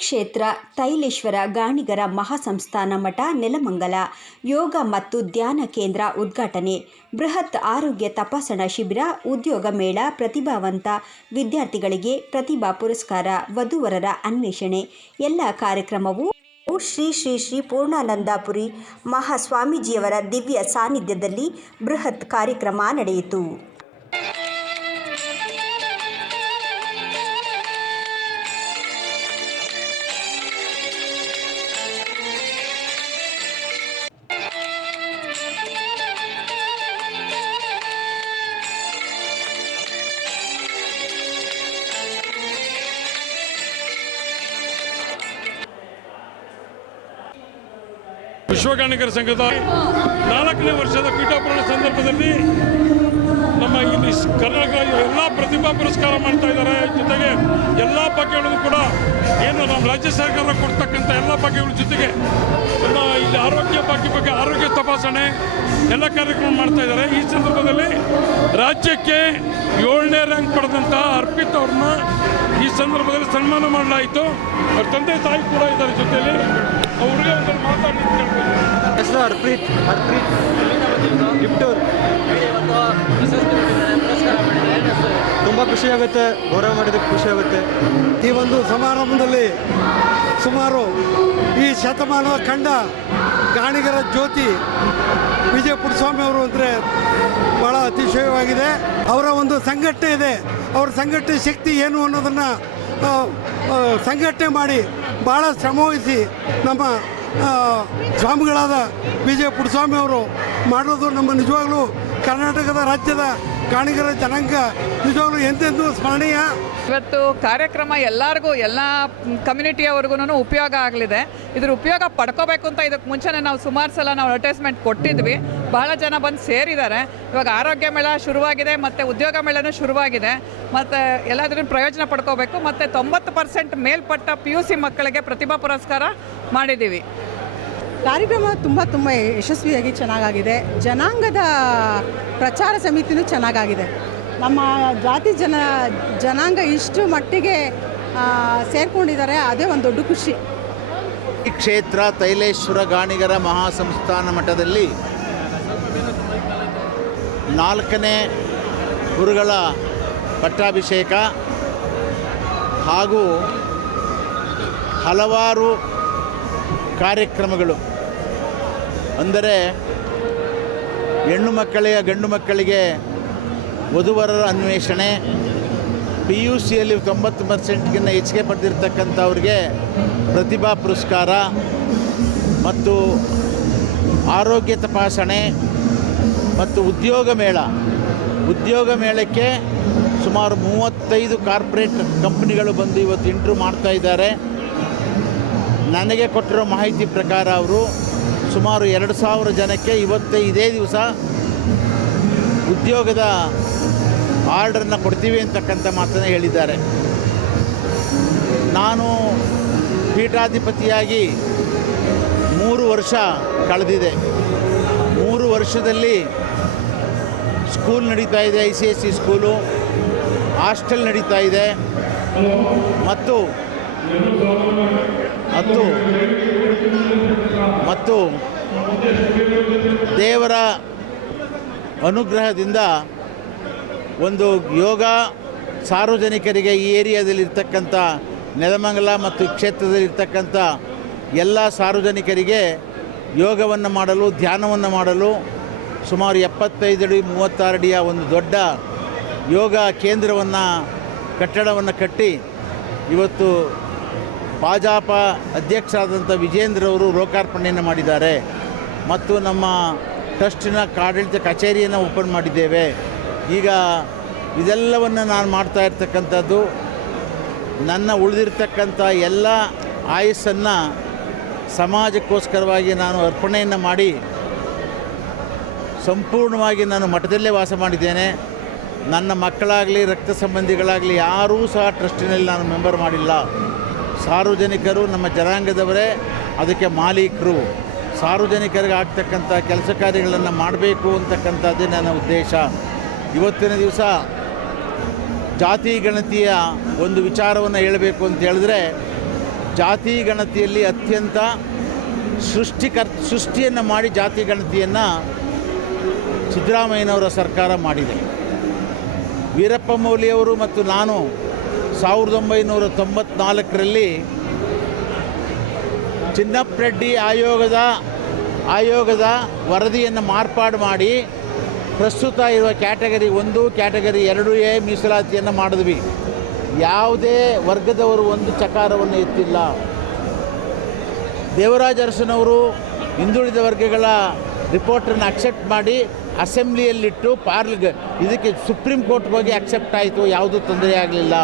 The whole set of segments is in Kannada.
ಕ್ಷೇತ್ರ ತೈಲೇಶ್ವರ ಗಾಣಿಗರ ಮಹಾಸಂಸ್ಥಾನ ಮಠ ನೆಲಮಂಗಲ ಯೋಗ ಮತ್ತು ಧ್ಯಾನ ಕೇಂದ್ರ ಉದ್ಘಾಟನೆ. ಬೃಹತ್ ಆರೋಗ್ಯ ತಪಾಸಣಾ ಶಿಬಿರ, ಉದ್ಯೋಗ ಮೇಳ, ಪ್ರತಿಭಾವಂತ ವಿದ್ಯಾರ್ಥಿಗಳಿಗೆ ಪ್ರತಿಭಾ ಪುರಸ್ಕಾರ, ವಧುವರರ ಅನ್ವೇಷಣೆ. ಎಲ್ಲ ಕಾರ್ಯಕ್ರಮವು ಶ್ರೀ ಶ್ರೀ ಶ್ರೀ ಪೂರ್ಣಾನಂದಪುರಿ ಮಹಾಸ್ವಾಮೀಜಿಯವರ ದಿವ್ಯ ಸಾನ್ನಿಧ್ಯದಲ್ಲಿ ಬೃಹತ್ ಕಾರ್ಯಕ್ರಮ ನಡೆಯಿತು. ವಿಶ್ವಗಾಣಿಗರ ಸಂಘದ ನಾಲ್ಕನೇ ವರ್ಷದ ಪೀಠಾಪುರಾಣ ಸಂದರ್ಭದಲ್ಲಿ ನಮ್ಮ ಇಲ್ಲಿ ಕರ್ನಾಟಕ ಎಲ್ಲ ಪ್ರತಿಭಾ ಪುರಸ್ಕಾರ ಮಾಡ್ತಾ ಇದ್ದಾರೆ. ಜೊತೆಗೆ ಎಲ್ಲ ಬಗೆಗಳಿಗೂ ಕೂಡ ಏನು ನಮ್ಮ ರಾಜ್ಯ ಸರ್ಕಾರ ಕೊಡ್ತಕ್ಕಂಥ ಎಲ್ಲ ಬಗೆಗಳ ಜೊತೆಗೆ ಎಲ್ಲ ಇಲ್ಲಿ ಆರೋಗ್ಯ ಬಗ್ಗೆ ಬಗ್ಗೆ ಆರೋಗ್ಯ ತಪಾಸಣೆ ಎಲ್ಲ ಕಾರ್ಯಕ್ರಮ ಮಾಡ್ತಾ ಇದ್ದಾರೆ. ಈ ಸಂದರ್ಭದಲ್ಲಿ ರಾಜ್ಯಕ್ಕೆ ಏಳನೇ ರ್ಯಾಂಕ್ ಪಡೆದಂತಹ ಅರ್ಪಿತ್ ಅವ್ರನ್ನ ಈ ಸಂದರ್ಭದಲ್ಲಿ ಸನ್ಮಾನ ಮಾಡಲಾಯಿತು. ಅವ್ರ ತಂದೆ ತಾಯಿ ಕೂಡ ಇದ್ದಾರೆ ಜೊತೆಯಲ್ಲಿ. ಹೆಸರು ಹರ್ಪ್ರೀತ್. ಹರ್ಪ್ರೀತ್. ತುಂಬ ಖುಷಿಯಾಗುತ್ತೆ ಗೌರವ ಮಾಡಿದಕ್ಕೆ ಖುಷಿಯಾಗುತ್ತೆ ಈ ಒಂದು ಸಮಾರಂಭದಲ್ಲಿ ಸುಮಾರು ಈ ಶತಮಾನದ ಕಂಡ ಗಾಣಿಗರ ಜ್ಯೋತಿ ವಿಜಯ ಪುಟ್ಟಸ್ವಾಮಿ ಅವರು ಅಂದರೆ ಭಾಳ ಅತಿಶಯವಾಗಿದೆ. ಅವರ ಒಂದು ಸಂಘಟನೆ ಇದೆ. ಅವರ ಸಂಘಟನೆ ಶಕ್ತಿ ಏನು ಅನ್ನೋದನ್ನು ಸಂಘಟನೆ ಮಾಡಿ ಭಾಳ ಶ್ರಮವಹಿಸಿ ನಮ್ಮ ಸ್ವಾಮಿಗಳಾದ ವಿಜಯ ಪುಟ್ಟಸ್ವಾಮಿ ಅವರು ಮಾಡೋದು ನಮ್ಮ ನಿಜವಾಗಲೂ ಕರ್ನಾಟಕದ ರಾಜ್ಯದ ಗಾಣಿಗರ ಜನಾಂಗ ನಿಜವಾಗ್ಲೂ ಎಂತೆಂದು ಸ್ಮರಣೀಯ? ಇವತ್ತು ಕಾರ್ಯಕ್ರಮ ಎಲ್ಲರಿಗೂ, ಎಲ್ಲ ಕಮ್ಯುನಿಟಿಯವ್ರಿಗೂ ಉಪಯೋಗ ಆಗಲಿದೆ. ಇದ್ರ ಉಪಯೋಗ ಪಡ್ಕೋಬೇಕು ಅಂತ ಇದಕ್ಕೆ ಮುಂಚೆನೇ ನಾವು ಸುಮಾರು ಸಲ ನಾವು ಅಡ್ವರ್ಟೈಸ್ಮೆಂಟ್ ಕೊಟ್ಟಿದ್ವಿ. ಬಹಳ ಜನ ಬಂದು ಸೇರಿದ್ದಾರೆ ಇವಾಗ ಆರೋಗ್ಯ ಮೇಳ ಶುರುವಾಗಿದೆ, ಮತ್ತು ಉದ್ಯೋಗ ಮೇಳನೂ ಶುರುವಾಗಿದೆ. ಮತ್ತು ಎಲ್ಲದರಿಂದ ಪ್ರಯೋಜನ ಪಡ್ಕೋಬೇಕು. ಮತ್ತು ತೊಂಬತ್ತು ಪರ್ಸೆಂಟ್ ಮೇಲ್ಪಟ್ಟ ಪಿ ಯು ಸಿ ಮಕ್ಕಳಿಗೆ ಪ್ರತಿಭಾ ಪುರಸ್ಕಾರ ಮಾಡಿದ್ದೀವಿ ಕಾರ್ಯಕ್ರಮ ತುಂಬ ತುಂಬ ಯಶಸ್ವಿಯಾಗಿ ಚೆನ್ನಾಗಾಗಿದೆ. ಜನಾಂಗದ ಪ್ರಚಾರ ಸಮಿತಿನೂ ಚೆನ್ನಾಗಾಗಿದೆ. ನಮ್ಮ ಜಾತಿ ಜನ, ಜನಾಂಗ ಇಷ್ಟು ಮಟ್ಟಿಗೆ ಸೇರಿಕೊಂಡಿದ್ದಾರೆ, ಅದೇ ಒಂದು ದೊಡ್ಡ ಖುಷಿ. ಈ ಕ್ಷೇತ್ರ ತೈಲೇಶ್ವರ ಗಾಣಿಗರ ಮಹಾಸಂಸ್ಥಾನ ಮಠದಲ್ಲಿ ನಾಲ್ಕನೇ ಗುರುಗಳ ಪಟ್ಟಾಭಿಷೇಕ ಹಾಗೂ ಹಲವಾರು ಕಾರ್ಯಕ್ರಮಗಳು. ಅಂದರೆ ಹೆಣ್ಣು ಮಕ್ಕಳಿಗೆ, ಗಂಡು ಮಕ್ಕಳಿಗೆ ವಧುವರರ ಅನ್ವೇಷಣೆ ಪಿ ಯು ಸಿಯಲ್ಲಿ ತೊಂಬತ್ತು ಪರ್ಸೆಂಟ್ಗಿಂತ ಹೆಚ್ಚಿಗೆ ಪಡೆದಿರ್ತಕ್ಕಂಥವ್ರಿಗೆ ಪ್ರತಿಭಾ ಪುರಸ್ಕಾರ ಮತ್ತು ಆರೋಗ್ಯ ತಪಾಸಣೆ ಮತ್ತು ಉದ್ಯೋಗ ಮೇಳ. ಉದ್ಯೋಗ ಮೇಳಕ್ಕೆ ಸುಮಾರು ಮೂವತ್ತೈದು ಕಾರ್ಪೊರೇಟ್ ಕಂಪ್ನಿಗಳು ಬಂದು ಇವತ್ತು ಇಂಟ್ರೂ ಮಾಡ್ತಾ ಇದ್ದಾರೆ. ನನಗೆ ಕೊಟ್ಟಿರೋ ಮಾಹಿತಿ ಪ್ರಕಾರ ಅವರು ಸುಮಾರು ಎರಡು ಸಾವಿರ ಜನಕ್ಕೆ ಇವತ್ತೇ ಇದೇ ದಿವಸ ಉದ್ಯೋಗದ ಆರ್ಡರ್ನ ಕೊಡ್ತೀವಿ ಅಂತಕ್ಕಂಥ ಮಾತನ್ನು ಹೇಳಿದ್ದಾರೆ. ನಾನು ಪೀಠಾಧಿಪತಿಯಾಗಿ ಮೂರು ವರ್ಷ ಕಳೆದಿದೆ. ಮೂರು ವರ್ಷದಲ್ಲಿ ಸ್ಕೂಲ್ ನಡೀತಾ ಇದೆ, I C S C school, hostel ನಡೀತಾ ಇದೆ. ಮತ್ತು ಮತ್ತು ಮತ್ತು ದೇವರ ಅನುಗ್ರಹದಿಂದ ಒಂದು ಯೋಗ ಸಾರ್ವಜನಿಕರಿಗೆ ಈ ಏರಿಯಾದಲ್ಲಿರ್ತಕ್ಕಂಥ ನೆಲಮಂಗಲ ಮತ್ತು ಕ್ಷೇತ್ರದಲ್ಲಿರ್ತಕ್ಕಂಥ ಎಲ್ಲ ಸಾರ್ವಜನಿಕರಿಗೆ ಯೋಗವನ್ನು ಮಾಡಲು, ಧ್ಯಾನವನ್ನು ಮಾಡಲು ಸುಮಾರು ಎಪ್ಪತ್ತೈದು ಅಡಿ ಮೂವತ್ತಾರು ಅಡಿಯ ಒಂದು ದೊಡ್ಡ ಯೋಗ ಕೇಂದ್ರವನ್ನು, ಕಟ್ಟಡವನ್ನು ಕಟ್ಟಿ ಇವತ್ತು ಭಾಜಪ ಅಧ್ಯಕ್ಷರಾದಂಥ ವಿಜೇಂದ್ರ ಅವರು ಲೋಕಾರ್ಪಣೆಯನ್ನು ಮಾಡಿದ್ದಾರೆ ಮತ್ತು ನಮ್ಮ ಟ್ರಸ್ಟಿನ ಕಾಡಳಿತ ಕಚೇರಿಯನ್ನು ಓಪನ್ ಮಾಡಿದ್ದೇವೆ. ಈಗ ಇದೆಲ್ಲವನ್ನು ನಾನು ಮಾಡ್ತಾ ಇರ್ತಕ್ಕಂಥದ್ದು, ನನ್ನ ಉಳಿದಿರ್ತಕ್ಕಂಥ ಎಲ್ಲ ಆಯಸ್ಸನ್ನು ಸಮಾಜಕ್ಕೋಸ್ಕರವಾಗಿ ನಾನು ಅರ್ಪಣೆಯನ್ನು ಮಾಡಿ ಸಂಪೂರ್ಣವಾಗಿ ನಾನು ಮಠದಲ್ಲೇ ವಾಸ ಮಾಡಿದ್ದೇನೆ. ನನ್ನ ಮಕ್ಕಳಾಗಲಿ, ರಕ್ತ ಸಂಬಂಧಿಗಳಾಗಲಿ, ಯಾರೂ ಸಹ ಟ್ರಸ್ಟಿನಲ್ಲಿ ನಾನು ಮೆಂಬರ್ ಮಾಡಿಲ್ಲ. ಸಾರ್ವಜನಿಕರು ನಮ್ಮ ಜನಾಂಗದವರೇ, ಅದಕ್ಕೆ ಮಾಲೀಕರು. ಸಾರ್ವಜನಿಕರಿಗೆ ಆಗ್ತಕ್ಕಂಥ ಕೆಲಸ ಕಾರ್ಯಗಳನ್ನು ಮಾಡಬೇಕು ಅಂತಕ್ಕಂಥದ್ದೇ ನನ್ನ ಉದ್ದೇಶ. ಇವತ್ತಿನ ದಿವಸ ಜಾತಿ ಗಣತಿಯ ಒಂದು ವಿಚಾರವನ್ನು ಹೇಳಬೇಕು ಅಂತ ಹೇಳಿದ್ರೆ, ಜಾತಿ ಗಣತಿಯಲ್ಲಿ ಅತ್ಯಂತ ಸೃಷ್ಟಿಕರ್, ಸೃಷ್ಟಿಯನ್ನು ಮಾಡಿ ಜಾತಿ ಗಣತಿಯನ್ನು ಸಿದ್ದರಾಮಯ್ಯನವರ ಸರ್ಕಾರ ಮಾಡಿದೆ. ವೀರಪ್ಪ ಮೌಲಿಯವರು ಮತ್ತು ನಾನು ಸಾವಿರದ ಒಂಬೈನೂರ ತೊಂಬತ್ನಾಲ್ಕರಲ್ಲಿ ಚಿನ್ನಪ್ಪರೆಡ್ಡಿ ಆಯೋಗದ ಆಯೋಗದ ವರದಿಯನ್ನು ಮಾರ್ಪಾಡು ಮಾಡಿ ಪ್ರಸ್ತುತ ಇರುವ ಕ್ಯಾಟಗರಿ ಒಂದು, ಕ್ಯಾಟಗರಿ ಎರಡು ಎ ಮೀಸಲಾತಿಯನ್ನು ಮಾಡಿದ್ವಿ. ಯಾವುದೇ ವರ್ಗದವರು ಒಂದು ಚಕಾರವನ್ನು ಎತ್ತಿಲ್ಲ. ದೇವರಾಜ ಅರಸನವರು ಹಿಂದುಳಿದ ವರ್ಗಗಳ ರಿಪೋರ್ಟನ್ನು ಅಕ್ಸೆಪ್ಟ್ ಮಾಡಿ ಅಸೆಂಬ್ಲಿಯಲ್ಲಿಟ್ಟು ಪಾರ್ಲ್ಗೆ ಇದಕ್ಕೆ ಸುಪ್ರೀಂ ಕೋರ್ಟ್ಗೆ ಹೋಗಿ ಅಕ್ಸೆಪ್ಟ್ ಆಯಿತು, ಯಾವುದೂ ತೊಂದರೆ ಆಗಲಿಲ್ಲ.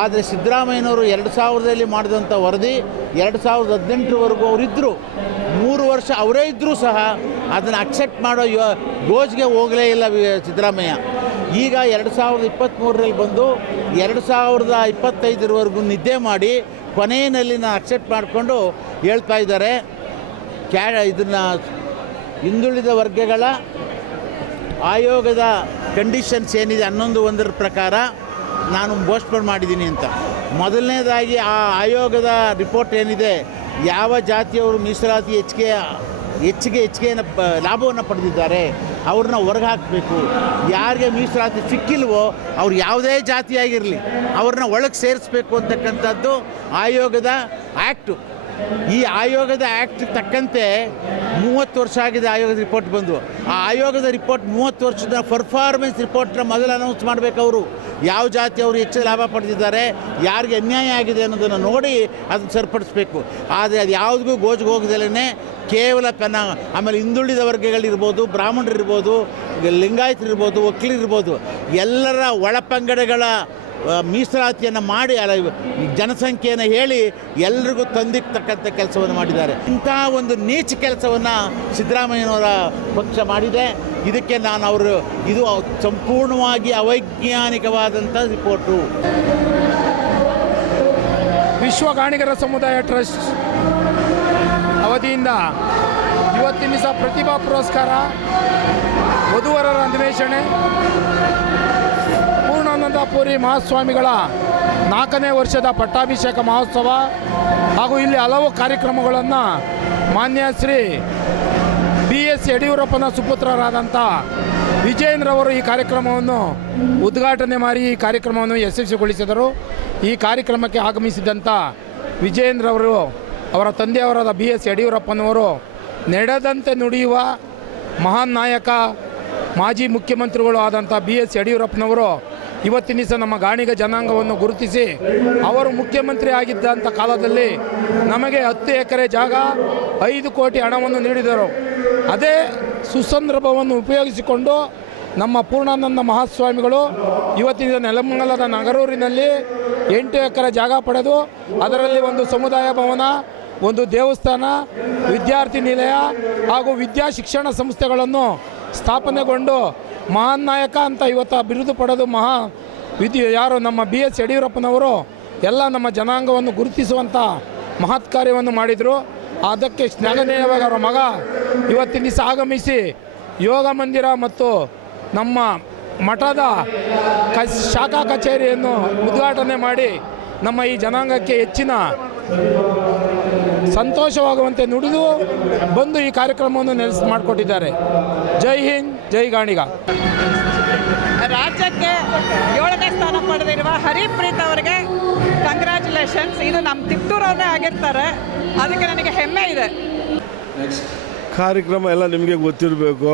ಆದರೆ ಸಿದ್ದರಾಮಯ್ಯನವರು ಎರಡು ಸಾವಿರದಲ್ಲಿ ಮಾಡಿದಂಥ ವರದಿ ಎರಡು ಸಾವಿರದ ಹದಿನೆಂಟರವರೆಗೂ ಅವರಿದ್ದರು ಮೂರು ವರ್ಷ ಅವರೇ ಇದ್ದರೂ ಸಹ ಅದನ್ನು ಅಕ್ಸೆಪ್ಟ್ ಮಾಡೋ ಯೋ ಗೋಜ್ಗೆ ಹೋಗಲೇ ಇಲ್ಲ ಸಿದ್ದರಾಮಯ್ಯ. ಈಗ ಎರಡು ಸಾವಿರದ ಇಪ್ಪತ್ತ್ಮೂರರಲ್ಲಿ ಬಂದು ಎರಡು ಸಾವಿರದ ಇಪ್ಪತ್ತೈದರವರೆಗೂ ನಿದ್ದೆ ಮಾಡಿ ಕೊನೆಯಲ್ಲಿ ಅಕ್ಸೆಪ್ಟ್ ಮಾಡಿಕೊಂಡು ಹೇಳ್ತಾ ಇದ್ದಾರೆ. ಕ್ಯಾ ಇದನ್ನು ಹಿಂದುಳಿದ ವರ್ಗಗಳ ಆಯೋಗದ ಕಂಡೀಷನ್ಸ್ ಏನಿದೆ ಹನ್ನೊಂದು ಒಂದರ ಪ್ರಕಾರ ನಾನು ಪೋಸ್ಟ್ಪೋನ್ ಮಾಡಿದ್ದೀನಿ ಅಂತ. ಮೊದಲನೇದಾಗಿ ಆ ಆಯೋಗದ ರಿಪೋರ್ಟ್ ಏನಿದೆ, ಯಾವ ಜಾತಿಯವರು ಮೀಸಲಾತಿ ಹೆಚ್ಚಿಗೆ ಹೆಚ್ಚಿಗೆ, ಹೆಚ್ಚಿಗೆಯನ್ನು ಪ, ಲಾಭವನ್ನು ಪಡೆದಿದ್ದಾರೆ, ಅವ್ರನ್ನ ಹೊರಗೆ ಹಾಕಬೇಕು ಯಾರಿಗೆ ಮೀಸಲಾತಿ ಸಿಕ್ಕಿಲ್ವೋ, ಅವ್ರು ಯಾವುದೇ ಜಾತಿಯಾಗಿರಲಿ, ಅವ್ರನ್ನ ಒಳಗೆ ಸೇರಿಸ್ಬೇಕು ಅಂತಕ್ಕಂಥದ್ದು ಆಯೋಗದ ಆ್ಯಕ್ಟು ಈ ಆಯೋಗದ ಆ್ಯಕ್ಟ್ ತಕ್ಕಂತೆ ಮೂವತ್ತು ವರ್ಷ ಆಗಿದೆ ಆಯೋಗದ ರಿಪೋರ್ಟ್ ಬಂದು. ಆ ಆಯೋಗದ ರಿಪೋರ್ಟ್ ಮೂವತ್ತು ವರ್ಷದ ಪರ್ಫಾರ್ಮೆನ್ಸ್ ರಿಪೋರ್ಟ್ನ ಮೊದಲು ಅನೌನ್ಸ್ ಮಾಡಬೇಕು ಅವರು. ಯಾವ ಜಾತಿ ಅವರು ಹೆಚ್ಚು ಲಾಭ ಪಡೆದಿದ್ದಾರೆ, ಯಾರಿಗೆ ಅನ್ಯಾಯ ಆಗಿದೆ ಅನ್ನೋದನ್ನು ನೋಡಿ ಅದನ್ನು ಸರಿಪಡಿಸ್ಬೇಕು. ಆದರೆ ಅದು ಯಾವುದಿಗೂ ಗೋಜಿಗೆ ಹೋಗದಲ್ಲೇ ಕೇವಲ ಪೆನ, ಆಮೇಲೆ ಹಿಂದುಳಿದ ವರ್ಗಗಳಿರ್ಬೋದು, ಬ್ರಾಹ್ಮಣರಿರ್ಬೋದು, ಲಿಂಗಾಯತರಿರ್ಬೋದು ಒಕ್ಕಲಿರ್ಬೋದು ಎಲ್ಲರ ಒಳಪಂಗಡಗಳ ಮೀಸಲಾತಿಯನ್ನು ಮಾಡಿ, ಅಲ್ಲ ಜನಸಂಖ್ಯೆಯನ್ನು ಹೇಳಿ ಎಲ್ರಿಗೂ ತಂದಿಕ್ತಕ್ಕಂಥ ಕೆಲಸವನ್ನು ಮಾಡಿದ್ದಾರೆ. ಇಂಥ ಒಂದು ನೀಚ ಕೆಲಸವನ್ನು ಸಿದ್ದರಾಮಯ್ಯನವರ ಪಕ್ಷ ಮಾಡಿದೆ. ಇದಕ್ಕೆ ನಾನು ಅವರು, ಇದು ಸಂಪೂರ್ಣವಾಗಿ ಅವೈಜ್ಞಾನಿಕವಾದಂಥ ರಿಪೋರ್ಟು. ವಿಶ್ವ ಗಾಣಿಗರ ಸಮುದಾಯ ಟ್ರಸ್ಟ್ ಅವಧಿಯಿಂದ ಇವತ್ತಿನ ದಿವಸ ಪ್ರತಿಭಾ ಪುರಸ್ಕಾರ, ವಧುವರರ ಅನ್ವೇಷಣೆ ಪೂರ್ಣಾನಂದ ಮಹಾಸ್ವಾಮಿಗಳ ನಾಲ್ಕನೇ ವರ್ಷದ ಪಟ್ಟಾಭಿಷೇಕ ಮಹೋತ್ಸವ ಹಾಗೂ ಇಲ್ಲಿ ಹಲವು ಕಾರ್ಯಕ್ರಮಗಳನ್ನು ಮಾನ್ಯ ಶ್ರೀ ಬಿ ಎಸ್ ಯಡಿಯೂರಪ್ಪನ ಸುಪುತ್ರರಾದಂಥ ವಿಜಯೇಂದ್ರವರು ಈ ಕಾರ್ಯಕ್ರಮವನ್ನು ಉದ್ಘಾಟನೆ ಮಾಡಿ ಈ ಕಾರ್ಯಕ್ರಮವನ್ನು ಯಶಸ್ವಿಗೊಳಿಸಿದರು. ಈ ಕಾರ್ಯಕ್ರಮಕ್ಕೆ ಆಗಮಿಸಿದಂಥ ವಿಜಯೇಂದ್ರವರು ಅವರ ತಂದೆಯವರಾದ ಬಿ ಎಸ್ ಯಡಿಯೂರಪ್ಪನವರು ನಡೆದಂತೆ ನುಡಿಯುವ ಮಹಾನ್ ನಾಯಕ, ಮಾಜಿ ಮುಖ್ಯಮಂತ್ರಿಗಳು ಆದಂಥ ಬಿ ಎಸ್ ಯಡಿಯೂರಪ್ಪನವರು ಇವತ್ತಿನ ದಿವಸ ನಮ್ಮ ಗಾಣಿಗ ಜನಾಂಗವನ್ನು ಗುರುತಿಸಿ ಅವರು ಮುಖ್ಯಮಂತ್ರಿ ಆಗಿದ್ದಂಥ ಕಾಲದಲ್ಲಿ ನಮಗೆ ಹತ್ತು ಎಕರೆ ಜಾಗ ಐದು ಕೋಟಿ ಹಣವನ್ನು ನೀಡಿದರು. ಅದೇ ಸುಸಂದರ್ಭವನ್ನು ಉಪಯೋಗಿಸಿಕೊಂಡು ನಮ್ಮ ಪೂರ್ಣಾನಂದ ಮಹಾಸ್ವಾಮಿಗಳು ಇವತ್ತಿನ ನೆಲಮಂಗಲದ ನಗರೂರಿನಲ್ಲಿ ಎಂಟು ಎಕರೆ ಜಾಗ ಪಡೆದು ಅದರಲ್ಲಿ ಒಂದು ಸಮುದಾಯ ಭವನ, ಒಂದು ದೇವಸ್ಥಾನ ವಿದ್ಯಾರ್ಥಿ ನಿಲಯ ಹಾಗೂ ವಿದ್ಯಾ ಶಿಕ್ಷಣ ಸಂಸ್ಥೆಗಳನ್ನು ಸ್ಥಾಪನೆಗೊಂಡು ಮಹಾನ್ ನಾಯಕ ಅಂತ ಇವತ್ತು ಬಿರುದು ಪಡೆದು ಮಹಾ ವಿದ್ಯು ಯಾರು ನಮ್ಮ ಬಿ ಎಸ್ ಯಡಿಯೂರಪ್ಪನವರು ಎಲ್ಲ ನಮ್ಮ ಜನಾಂಗವನ್ನು ಗುರುತಿಸುವಂಥ ಮಹತ್ ಕಾರ್ಯವನ್ನು ಮಾಡಿದರು. ಅದಕ್ಕೆ ಶ್ಲಾಘನೀಯವಾಗಿ ಅವರ ಮಗ ಇವತ್ತಿನ ದಿವಸ ಆಗಮಿಸಿ ಯೋಗ ಮಂದಿರ ಮತ್ತು ನಮ್ಮ ಮಠದ ಕ ಶಾಖಾ ಕಚೇರಿಯನ್ನು ಉದ್ಘಾಟನೆ ಮಾಡಿ ನಮ್ಮ ಈ ಜನಾಂಗಕ್ಕೆ ಹೆಚ್ಚಿನ ಸಂತೋಷವಾಗುವಂತೆ ನುಡಿದು ಬಂದು ಈ ಕಾರ್ಯಕ್ರಮವನ್ನು ನೆಲೆಸಿ ಮಾಡಿಕೊಟ್ಟಿದ್ದಾರೆ. ಜೈ ಹಿಂದ್ ಜೈ ಗಾಣಿಗ. ರಾಜ್ಯಕ್ಕೆ ಏಳನೇ ಸ್ಥಾನ ಪಡೆದಿರುವ ಹರಿಪ್ರೀತ್ ಅವರಿಗೆ ಕಂಗ್ರ್ಯಾಚುಲೇಷನ್ಸ್ ಇದು ನಮ್ಮ ತಿಪ್ಟೂರವ್ರನ್ನೇ ಆಗಿರ್ತಾರೆ. ಅದಕ್ಕೆ ನನಗೆ ಹೆಮ್ಮೆ ಇದೆ. ಕಾರ್ಯಕ್ರಮ ಎಲ್ಲ ನಿಮಗೆ ಗೊತ್ತಿರಬೇಕು.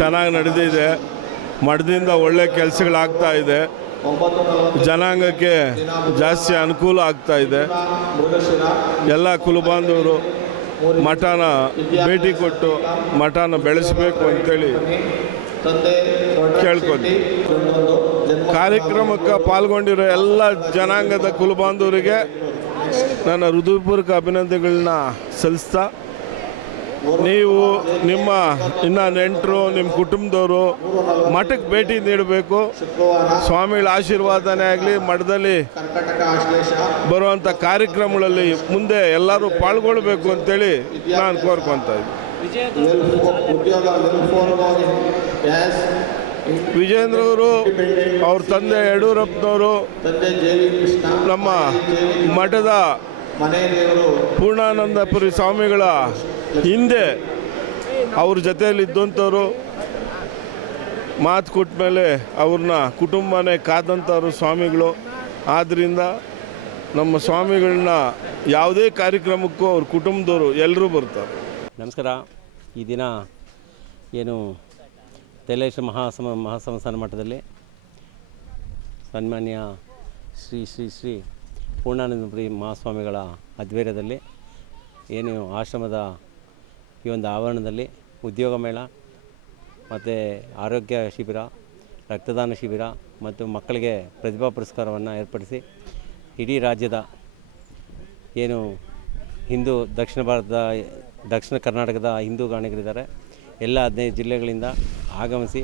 ಚೆನ್ನಾಗಿ ನಡೆದಿದೆ. ಮಠದಿಂದ ಒಳ್ಳೆ ಕೆಲಸಗಳಾಗ್ತಾ ಇದೆ. ಜನಾಂಗಕ್ಕೆ ಜಾಸ್ತಿ ಅನುಕೂಲ ಆಗ್ತಾ ಇದೆ. ಎಲ್ಲ ಕುಲಬಾಂಧವರು ಮಠನ ಭೇಟಿ ಕೊಟ್ಟು ಮಠನ ಬೆಳೆಸಬೇಕು ಅಂತೇಳಿ ಕೇಳ್ಕೊಂಡು ಕಾರ್ಯಕ್ರಮಕ್ಕೆ ಪಾಲ್ಗೊಂಡಿರೋ ಎಲ್ಲ ಜನಾಂಗದ ಕುಲಬಾಂಧವರಿಗೆ ನನ್ನ ಹೃದಯಪೂರ್ವಕ ಅಭಿನಂದನೆಗಳನ್ನ ಸಲ್ಲಿಸ್ತಾ ನೀವು ನಿಮ್ಮ ಇನ್ನು ನೆಂಟರು ನಿಮ್ಮ ಕುಟುಂಬದವರು ಮಠಕ್ಕೆ ಭೇಟಿ ನೀಡಬೇಕು. ಸ್ವಾಮಿಗಳ ಆಶೀರ್ವಾದನೇ ಆಗಲಿ, ಮಠದಲ್ಲಿ ಬರುವಂಥ ಕಾರ್ಯಕ್ರಮಗಳಲ್ಲಿ ಮುಂದೆ ಎಲ್ಲರೂ ಪಾಲ್ಗೊಳ್ಬೇಕು ಅಂತೇಳಿ ನಾನು ಕೋರ್ಕೊತ ವಿಜೇಂದ್ರ ಅವರು, ಅವ್ರ ತಂದೆ ಯಡಿಯೂರಪ್ಪನವರು ನಮ್ಮ ಮಠದ ಪೂರ್ಣಾನಂದಪುರಿ ಸ್ವಾಮಿಗಳ ಹಿಂದೆ ಅವ್ರ ಜೊತೆಯಲ್ಲಿ ಇದ್ದಂಥವ್ರು ಮಾತು ಕೊಟ್ಟ ಮೇಲೆ ಅವ್ರನ್ನ ಕುಟುಂಬನೇ ಕಾದಂಥವ್ರು ಸ್ವಾಮಿಗಳು. ಆದ್ದರಿಂದ ನಮ್ಮ ಸ್ವಾಮಿಗಳನ್ನ ಯಾವುದೇ ಕಾರ್ಯಕ್ರಮಕ್ಕೂ ಅವ್ರ ಕುಟುಂಬದವರು ಎಲ್ಲರೂ ಬರ್ತಾರೆ. ನಮಸ್ಕಾರ. ಈ ದಿನ ಏನು ತೈಲೇಶ ಮಹಾಸಮ ಮಹಾಸಂಸ್ಥಾನ ಮಠದಲ್ಲಿ ಸನ್ಮಾನ್ಯ ಶ್ರೀ ಶ್ರೀ ಶ್ರೀ ಪೂರ್ಣಾನಂದಪುರಿ ಮಹಾಸ್ವಾಮಿಗಳ ಆಧ್ವರ್ಯದಲ್ಲಿ ಏನು ಆಶ್ರಮದ ಈ ಒಂದು ಆವರಣದಲ್ಲಿ ಉದ್ಯೋಗ ಮೇಳ ಮತ್ತು ಆರೋಗ್ಯ ಶಿಬಿರ, ರಕ್ತದಾನ ಶಿಬಿರ ಮತ್ತು ಮಕ್ಕಳಿಗೆ ಪ್ರತಿಭಾ ಪುರಸ್ಕಾರವನ್ನು ಏರ್ಪಡಿಸಿ ಇಡೀ ರಾಜ್ಯದ ಏನು ಹಿಂದೂ, ದಕ್ಷಿಣ ಭಾರತದ, ದಕ್ಷಿಣ ಕರ್ನಾಟಕದ ಹಿಂದೂ ಗಾಣಿಗರಿದ್ದಾರೆ ಎಲ್ಲ ಹದಿನೈದು ಜಿಲ್ಲೆಗಳಿಂದ ಆಗಮಿಸಿ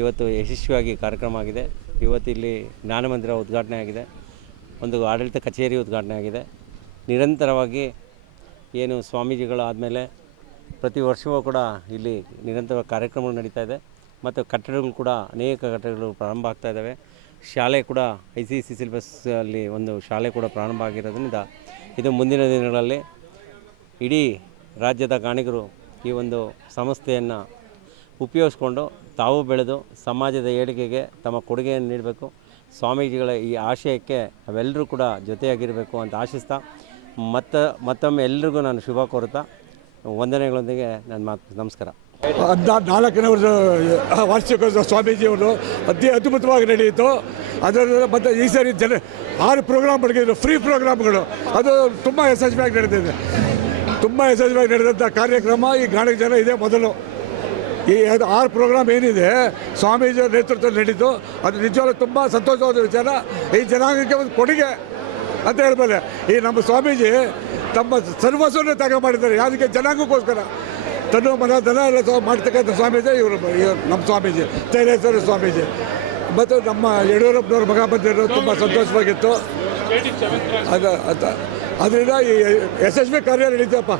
ಇವತ್ತು ಯಶಸ್ವಿಯಾಗಿ ಕಾರ್ಯಕ್ರಮ ಆಗಿದೆ. ಇವತ್ತು ಇಲ್ಲಿ ಜ್ಞಾನಮಂದಿರ ಉದ್ಘಾಟನೆ ಆಗಿದೆ. ಒಂದು ಆಡಳಿತ ಕಚೇರಿ ಉದ್ಘಾಟನೆ ಆಗಿದೆ. ನಿರಂತರವಾಗಿ ಏನು ಸ್ವಾಮೀಜಿಗಳಾದಮೇಲೆ ಪ್ರತಿ ವರ್ಷವೂ ಕೂಡ ಇಲ್ಲಿ ನಿರಂತರ ಕಾರ್ಯಕ್ರಮಗಳು ನಡೀತಾ ಇದೆ. ಮತ್ತು ಕಟ್ಟಡಗಳು ಕೂಡ ಅನೇಕ ಕಟ್ಟಡಗಳು ಪ್ರಾರಂಭ ಆಗ್ತಾ ಇದ್ದಾವೆ. ಶಾಲೆ ಕೂಡ ಐ ಸಿ ಸಿ ಸಿಲೆಬಸ್ ಅಲ್ಲಿ ಒಂದು ಶಾಲೆ ಕೂಡ ಪ್ರಾರಂಭ ಆಗಿರೋದ್ರಿಂದ ಇದು ಮುಂದಿನ ದಿನಗಳಲ್ಲಿ ಇಡೀ ರಾಜ್ಯದ ಗಾಣಿಗರು ಈ ಒಂದು ಸಂಸ್ಥೆಯನ್ನು ಉಪಯೋಗಿಸ್ಕೊಂಡು ತಾವು ಬೆಳೆದು ಸಮಾಜದ ಏಳಿಗೆಗೆ ತಮ್ಮ ಕೊಡುಗೆಯನ್ನು ನೀಡಬೇಕು. ಸ್ವಾಮೀಜಿಗಳ ಈ ಆಶಯಕ್ಕೆ ಅವೆಲ್ಲರೂ ಕೂಡ ಜೊತೆಯಾಗಿರಬೇಕು ಅಂತ ಆಶಿಸ್ತಾ ಮತ್ತೆ ಮತ್ತೊಮ್ಮೆ ಎಲ್ರಿಗೂ ನಾನು ಶುಭ ಕೋರುತ್ತಾ ವಂದನೆಗಳೊಂದಿಗೆ ನನ್ನ ಮಾತು ನಮಸ್ಕಾರ. ನಾಲ್ಕನೇ ವರ್ಷ ವಾರ್ಷಿಕೋತ್ಸವ ಸ್ವಾಮೀಜಿಯವರು ಅತಿ ಅದ್ಭುತವಾಗಿ ನಡೆಯಿತು. ಅದರ ಮತ್ತು ಈ ಸಾರಿ ಜನ ಆರು ಪ್ರೋಗ್ರಾಮ್ ಪಡೆದಿದ್ರು ಫ್ರೀ ಪ್ರೋಗ್ರಾಮ್ಗಳು ಅದು ತುಂಬ ಯಶಸ್ವಿಯಾಗಿ ನಡೆದಿದೆ. ತುಂಬ ಯಶಸ್ವಿಯಾಗಿ ನಡೆದಂಥ ಕಾರ್ಯಕ್ರಮ ಈ ಗಾಣಿಗೆ ಜನ ಇದೆ ಮೊದಲು. ಈ ಅದು ಆರು ಪ್ರೋಗ್ರಾಮ್ ಏನಿದೆ ಸ್ವಾಮೀಜಿ ನೇತೃತ್ವದಲ್ಲಿ ನಡೀತು. ಅದು ನಿಜವಾಗ್ಲೂ ತುಂಬ ಸಂತೋಷವಾದ ವಿಚಾರ. ಈ ಜನಾಂಗಕ್ಕೆ ಒಂದು ಕೊಡುಗೆ ಅಂತ ಹೇಳ್ಬೋದು. ಈ ನಮ್ಮ ಸ್ವಾಮೀಜಿ ತಮ್ಮ ಸರ್ವಸ್ವವನ್ನು ತ್ಯಾಗ ಮಾಡಿದ್ದಾರೆ. ಯಾವುದಕ್ಕೆ ಜನಾಂಗಕ್ಕೋಸ್ಕರ. ತನ್ನ ಮನ ದನ ಎಲ್ಲ ಮಾಡ್ತಕ್ಕಂಥ ಸ್ವಾಮೀಜಿ ಇವರು ನಮ್ಮ ಸ್ವಾಮೀಜಿ ತೈಲೇಶ್ವರ ಸ್ವಾಮೀಜಿ. ಮತ್ತು ನಮ್ಮ ಯಡಿಯೂರಪ್ಪನವ್ರ ಮಗ ಬಂದಿರೋ ತುಂಬ ಸಂತೋಷವಾಗಿತ್ತು. ಅದು ಅದರಿಂದ ಈ ಯಶಸ್ವಿ ಕಾರ್ಯ ನಡೀತಪ್ಪ